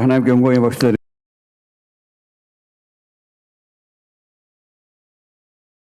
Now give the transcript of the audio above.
아멘. 우